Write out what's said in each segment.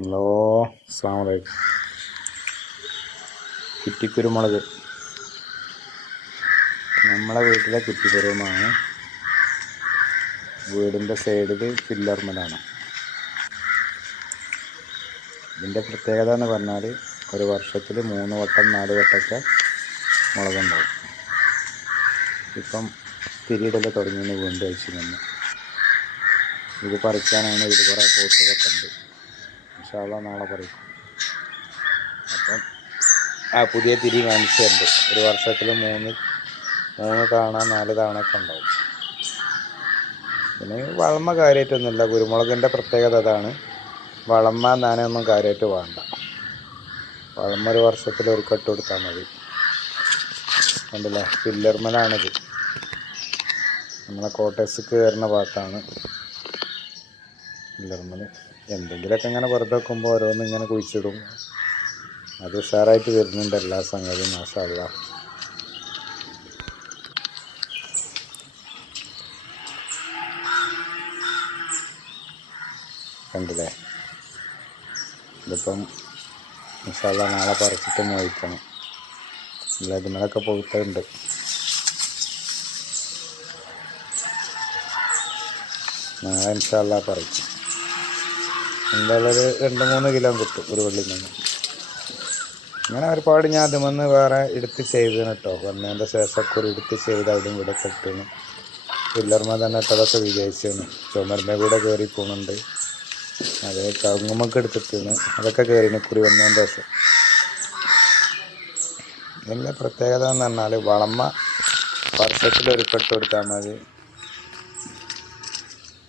Hello, അസ്സലാമു അലൈക്കും. കുറ്റിക്കുരുമുളക് നമ്മളെ വീട്ടിലെ കുറ്റിക്കുരുമാണ്. വീടിൻ്റെ സൈഡിൽ ഫില്ലർമലാണ്. ഇതിൻ്റെ പ്രത്യേകത എന്ന് പറഞ്ഞാൽ ഒരു വർഷത്തിൽ 3 വട്ടം 4 വട്ടമൊക്കെ മുളകുണ്ടാവും. ഇപ്പം തിരിയിടൽ തുടങ്ങിയെന്ന് വീണ്ടും അയച്ചു നിന്ന് ഇത് പറിക്കാനാണ്. ഇതിൽ കുറേ പോട്ടുകളൊക്കെ ഉണ്ട്. ഇൻഷാ അല്ലാഹ് നാളെ പറിക്കും. അപ്പം പുതിയ തിരി കാണിച്ചിട്ടുണ്ട്. ഒരു വർഷത്തിൽ 3 തവണ 4 തവണ ഒക്കെ ഉണ്ടാവും. പിന്നെ വളമ കാര്യമായിട്ടൊന്നുമില്ല. കുരുമുളകിൻ്റെ പ്രത്യേകത അതാണ്. വളമ നനയൊന്നും കാര്യമായിട്ട് വേണ്ട. വളമ ഒരു വർഷത്തിൽ ഒരു കെട്ട് കൊടുത്താൽ മതി. കണ്ടില്ലേ, ഫില്ലർമലാണിത്. നമ്മളെ കോട്ടേഴ്സിക്ക് കയറുന്ന ഭാഗത്താണ് ഫില്ലർമൽ. എന്തെങ്കിലുമൊക്കെ ഇങ്ങനെ വെറുതെ വെക്കുമ്പോൾ ഓരോന്ന് ഇങ്ങനെ കുഴിച്ചിടും. അത് ഉഷാറായിട്ട് വരുന്നുണ്ട് എല്ലാ സംഗതിയും. മാഷാ അല്ലാഹ്. കണ്ടില്ലേ, ഇതിപ്പം ഇൻഷാ അല്ലാഹ് നാളെ പറിച്ചിട്ട് മോഹിക്കണം. ഇല്ല, ഇതിമേലൊക്കെ പോയിട്ടുണ്ട്. നാളെ ഇൻഷാ അല്ലാഹ് പറിക്കും. എന്തായാലും ഒരു 2-3 കിലോ കിട്ടും ഒരു വള്ളിയിൽ നിന്ന്. ഇങ്ങനെ ഒരുപാട് ഞാൻ അതുമെന്ന് വേറെ എടുത്ത് ചെയ്തതിന് കേട്ടോ. വന്നതിൻ്റെ ശേഷമൊക്കെ ഒരു എടുത്ത് ചെയ്ത് അവിടെയും ഇവിടെ കെട്ടുന്നു. ഫില്ലർമ തന്നെ ഇട്ടതൊക്കെ വിജയിച്ചാണ്. ചുമരിൻ്റെ കൂടെ കയറി പോകുന്നുണ്ട്. അതേ കവുങ്ങുമൊക്കെ എടുത്തിട്ടാണ് അതൊക്കെ കയറിന് കുറി വന്നതിൻ്റെ ശേഷം. ഇതിൻ്റെ പ്രത്യേകത എന്ന് പറഞ്ഞാൽ വളമ വർഷത്തിൽ ഒരു കെട്ട് കൊടുത്താൽ മതി.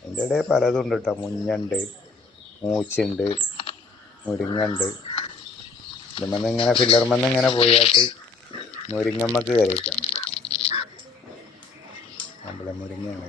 അതിൻ്റെ ഇടയിൽ പലതും ഉണ്ട് കേട്ടോ. മുഞ്ഞുണ്ട്, മൂച്ചുണ്ട്, മുരിങ്ങുണ്ട്. ഇതുമെന്ന് ഇങ്ങനെ ഫില്ലർമെന്ന് ഇങ്ങനെ പോയിട്ട് മുരിങ്ങമ്മക്ക് കയറിയിട്ടാണ്. നമ്മളെ മുരിങ്ങയാണ്.